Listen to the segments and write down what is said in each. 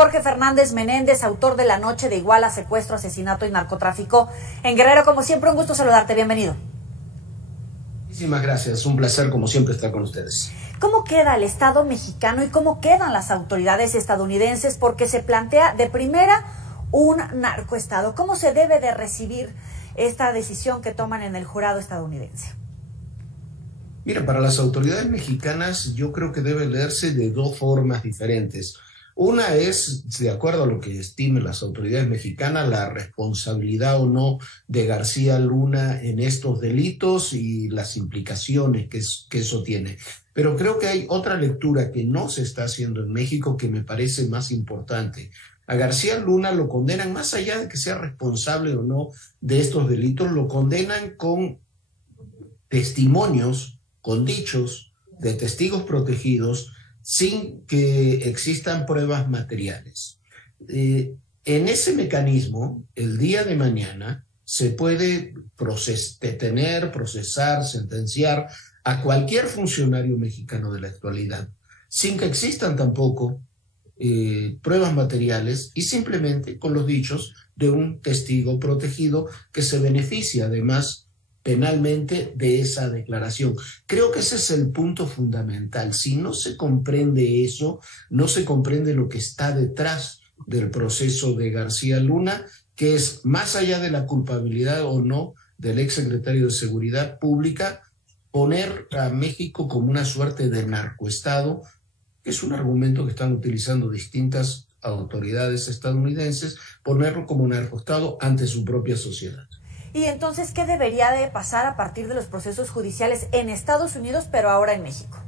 Jorge Fernández Menéndez, autor de La Noche de Iguala, secuestro, asesinato y narcotráfico en Guerrero. Como siempre, un gusto saludarte. Bienvenido. Muchísimas gracias. Un placer, como siempre, estar con ustedes. ¿Cómo queda el Estado mexicano y cómo quedan las autoridades estadounidenses? Porque se plantea de primera un narcoestado. ¿Cómo se debe de recibir esta decisión que toman en el jurado estadounidense? Mira, para las autoridades mexicanas yo creo que debe leerse de dos formas diferentes. Una es, de acuerdo a lo que estimen las autoridades mexicanas, la responsabilidad o no de García Luna en estos delitos y las implicaciones que eso tiene. Pero creo que hay otra lectura que no se está haciendo en México que me parece más importante. A García Luna lo condenan, más allá de que sea responsable o no de estos delitos, lo condenan con testimonios, con dichos de testigos protegidos, sin que existan pruebas materiales. En ese mecanismo, el día de mañana, se puede detener, procesar, sentenciar a cualquier funcionario mexicano de la actualidad, sin que existan tampoco pruebas materiales y simplemente con los dichos de un testigo protegido que se beneficia además penalmente de esa declaración. Creo que ese es el punto fundamental. Si no se comprende eso, no se comprende lo que está detrás del proceso de García Luna, que es más allá de la culpabilidad o no del exsecretario de Seguridad Pública, poner a México como una suerte de narcoestado, que es un argumento que están utilizando distintas autoridades estadounidenses, ponerlo como narcoestado ante su propia sociedad. Y entonces, ¿qué debería de pasar a partir de los procesos judiciales en Estados Unidos, pero ahora en México?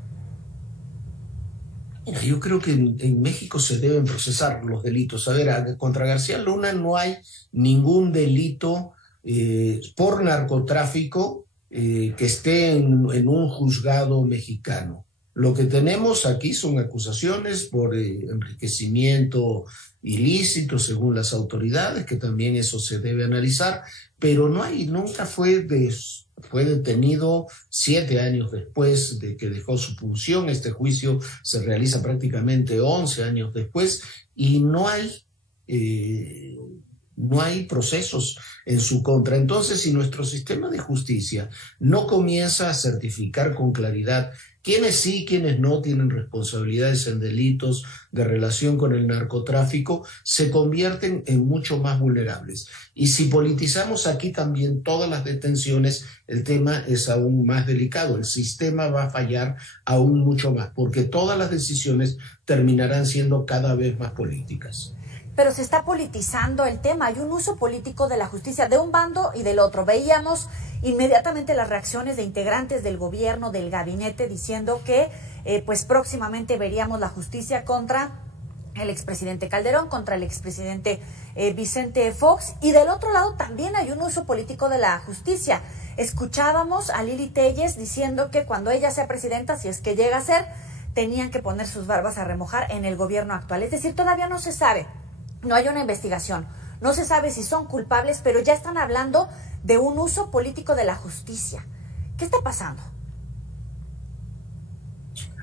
Mira, yo creo que en México se deben procesar los delitos. A ver, contra García Luna no hay ningún delito por narcotráfico que esté en un juzgado mexicano. Lo que tenemos aquí son acusaciones por enriquecimiento ilícito según las autoridades, que también eso se debe analizar, pero nunca fue detenido 7 años después de que dejó su función. Este juicio se realiza prácticamente 11 años después y no hay procesos en su contra. Entonces, si nuestro sistema de justicia no comienza a certificar con claridad quiénes sí, quiénes no tienen responsabilidades en delitos de relación con el narcotráfico, se convierten en mucho más vulnerables. Y si politizamos aquí también todas las detenciones, el tema es aún más delicado. El sistema va a fallar aún mucho más, porque todas las decisiones terminarán siendo cada vez más políticas. Pero se está politizando el tema, hay un uso político de la justicia de un bando y del otro. Veíamos inmediatamente las reacciones de integrantes del gobierno, del gabinete, diciendo que pues próximamente veríamos la justicia contra el expresidente Calderón, contra el expresidente Vicente Fox, y del otro lado también hay un uso político de la justicia. Escuchábamos a Lili Téllez diciendo que cuando ella sea presidenta, si es que llega a ser, tenían que poner sus barbas a remojar en el gobierno actual. Es decir, todavía no se sabe. No hay una investigación, no se sabe si son culpables, pero ya están hablando de un uso político de la justicia. ¿Qué está pasando?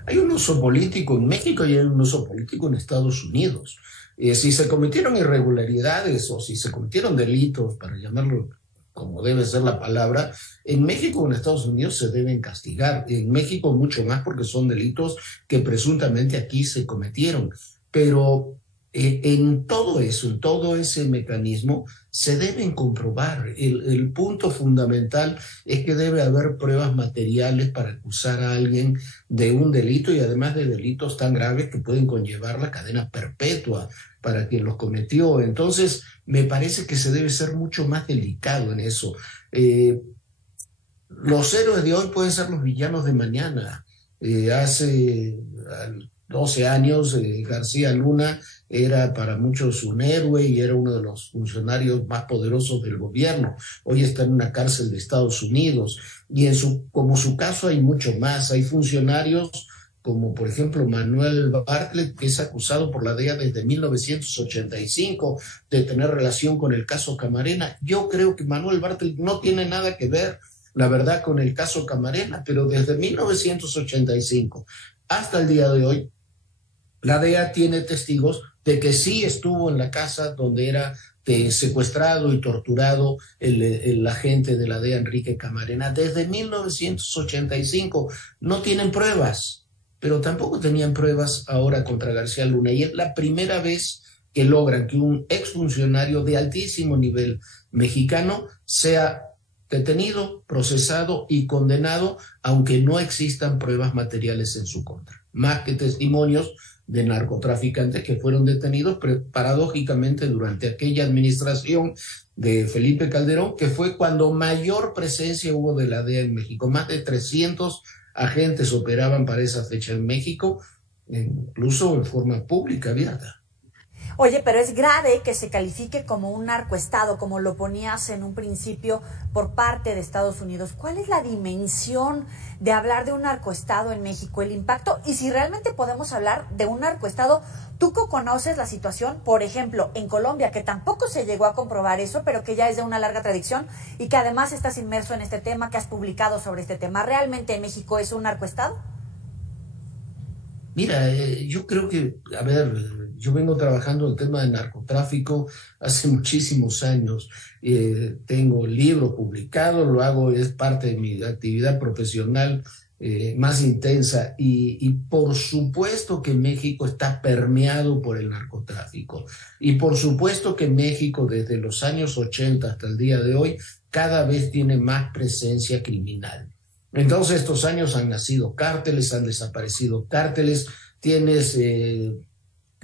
Hay un uso político en México y hay un uso político en Estados Unidos. Si se cometieron irregularidades o si se cometieron delitos, para llamarlo como debe ser la palabra, en México o en Estados Unidos se deben castigar. En México mucho más porque son delitos que presuntamente aquí se cometieron. Pero en todo eso, en todo ese mecanismo, se deben comprobar. El punto fundamental es que debe haber pruebas materiales para acusar a alguien de un delito y además de delitos tan graves que pueden conllevar la cadena perpetua para quien los cometió. Entonces, me parece que se debe ser mucho más delicado en eso. Los héroes de hoy pueden ser los villanos de mañana. Hace 12 años, García Luna era para muchos un héroe y era uno de los funcionarios más poderosos del gobierno. Hoy está en una cárcel de Estados Unidos y como su caso hay mucho más. Hay funcionarios como por ejemplo Manuel Bartlett, que es acusado por la DEA desde 1985 de tener relación con el caso Camarena. Yo creo que Manuel Bartlett no tiene nada que ver, la verdad, con el caso Camarena, pero desde 1985 hasta el día de hoy, la DEA tiene testigos de que sí estuvo en la casa donde era secuestrado y torturado el agente de la DEA, Enrique Camarena, desde 1985. No tienen pruebas, pero tampoco tenían pruebas ahora contra García Luna. Y es la primera vez que logran que un exfuncionario de altísimo nivel mexicano sea detenido, procesado y condenado, aunque no existan pruebas materiales en su contra. Más que testimonios de narcotraficantes que fueron detenidos paradójicamente durante aquella administración de Felipe Calderón, que fue cuando mayor presencia hubo de la DEA en México. Más de 300 agentes operaban para esa fecha en México, incluso en forma pública, abierta. Oye, pero es grave que se califique como un narcoestado, como lo ponías en un principio por parte de Estados Unidos. ¿Cuál es la dimensión de hablar de un narcoestado en México, el impacto? Y si realmente podemos hablar de un narcoestado, tú conoces la situación, por ejemplo, en Colombia, que tampoco se llegó a comprobar eso, pero que ya es de una larga tradición y que además estás inmerso en este tema, que has publicado sobre este tema. ¿Realmente México es un narcoestado? Mira, yo creo que, a ver, yo vengo trabajando el tema del narcotráfico hace muchísimos años. Tengo libros publicados, lo hago, es parte de mi actividad profesional más intensa. Y por supuesto que México está permeado por el narcotráfico. Y por supuesto que México desde los años 80 hasta el día de hoy cada vez tiene más presencia criminal. Entonces estos años han nacido cárteles, han desaparecido cárteles, tienes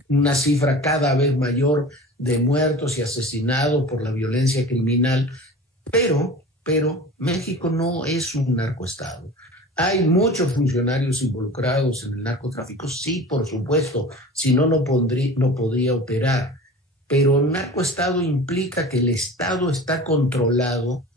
una cifra cada vez mayor de muertos y asesinados por la violencia criminal, pero México no es un narcoestado. ¿Hay muchos funcionarios involucrados en el narcotráfico? Sí, por supuesto, si no, no podría operar. Pero narcoestado implica que el Estado está controlado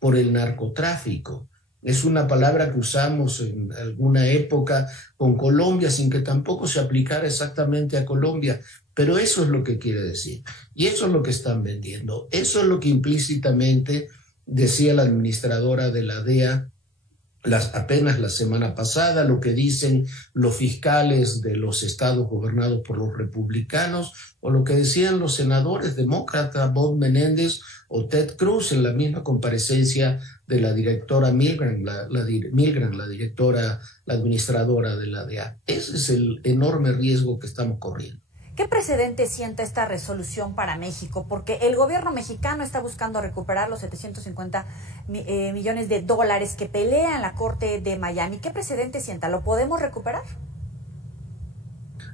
por el narcotráfico. Es una palabra que usamos en alguna época con Colombia sin que tampoco se aplicara exactamente a Colombia, pero eso es lo que quiere decir. Y eso es lo que están vendiendo. Eso es lo que implícitamente decía la administradora de la DEA apenas la semana pasada, lo que dicen los fiscales de los estados gobernados por los republicanos, o lo que decían los senadores demócratas Bob Menéndez o Ted Cruz en la misma comparecencia de la directora Milgram, la administradora de la DEA. Ese es el enorme riesgo que estamos corriendo. ¿Qué precedente sienta esta resolución para México? Porque el gobierno mexicano está buscando recuperar los 750 millones de dólares que pelea en la Corte de Miami. ¿Qué precedente sienta? ¿Lo podemos recuperar?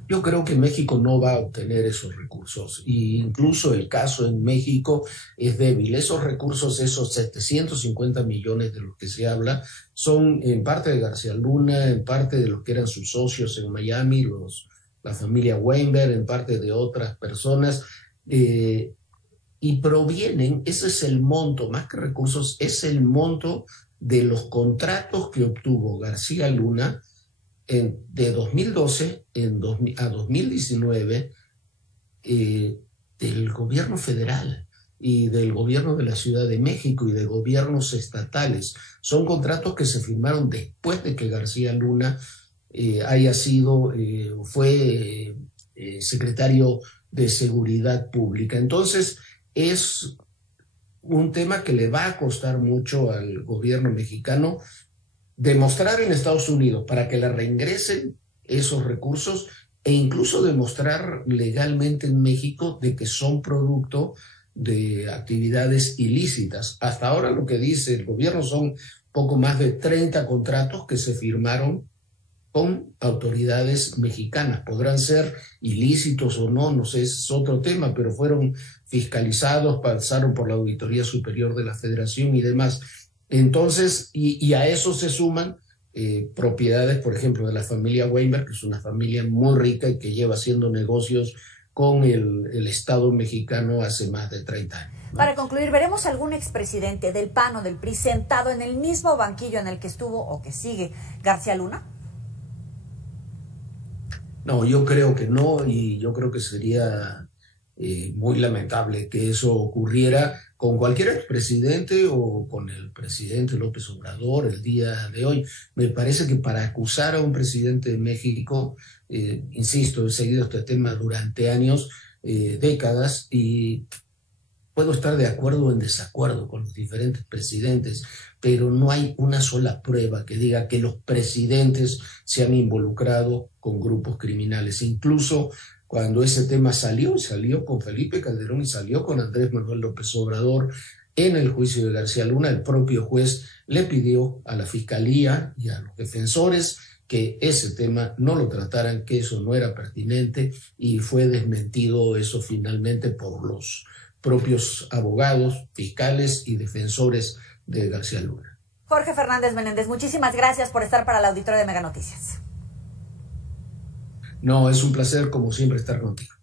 Yo creo que México no va a obtener esos recursos, e incluso el caso en México es débil. Esos recursos, esos 750 millones de los que se habla, son en parte de García Luna, en parte de los que eran sus socios en Miami, la familia Weinberg, en parte de otras personas, y provienen, ese es el monto, más que recursos, es el monto de los contratos que obtuvo García Luna de 2012 a 2019 del gobierno federal y del gobierno de la Ciudad de México y de gobiernos estatales. Son contratos que se firmaron después de que García Luna fue secretario de Seguridad Pública. Entonces, es un tema que le va a costar mucho al gobierno mexicano demostrar en Estados Unidos para que le reingresen esos recursos e incluso demostrar legalmente en México de que son producto de actividades ilícitas. Hasta ahora lo que dice el gobierno son poco más de 30 contratos que se firmaron con autoridades mexicanas. Podrán ser ilícitos o no, no sé, es otro tema, pero fueron fiscalizados, pasaron por la Auditoría Superior de la Federación y demás. Entonces, y a eso se suman propiedades, por ejemplo, de la familia Weinberg, que es una familia muy rica y que lleva haciendo negocios con el Estado mexicano hace más de 30 años, ¿no? Para concluir, ¿veremos algún expresidente del PAN o del PRI sentado en el mismo banquillo en el que estuvo o que sigue García Luna? No, yo creo que no, y yo creo que sería muy lamentable que eso ocurriera con cualquier expresidente o con el presidente López Obrador el día de hoy. Me parece que para acusar a un presidente de México, insisto, he seguido este tema durante años, décadas, y puedo estar de acuerdo o en desacuerdo con los diferentes presidentes, pero no hay una sola prueba que diga que los presidentes se han involucrado con grupos criminales. Incluso cuando ese tema salió con Felipe Calderón y salió con Andrés Manuel López Obrador en el juicio de García Luna, el propio juez le pidió a la Fiscalía y a los defensores que ese tema no lo trataran, que eso no era pertinente, y fue desmentido eso finalmente por los propios abogados, fiscales y defensores de García Luna. Jorge Fernández Menéndez, muchísimas gracias por estar para el auditorio de Mega Noticias. No, es un placer como siempre estar contigo.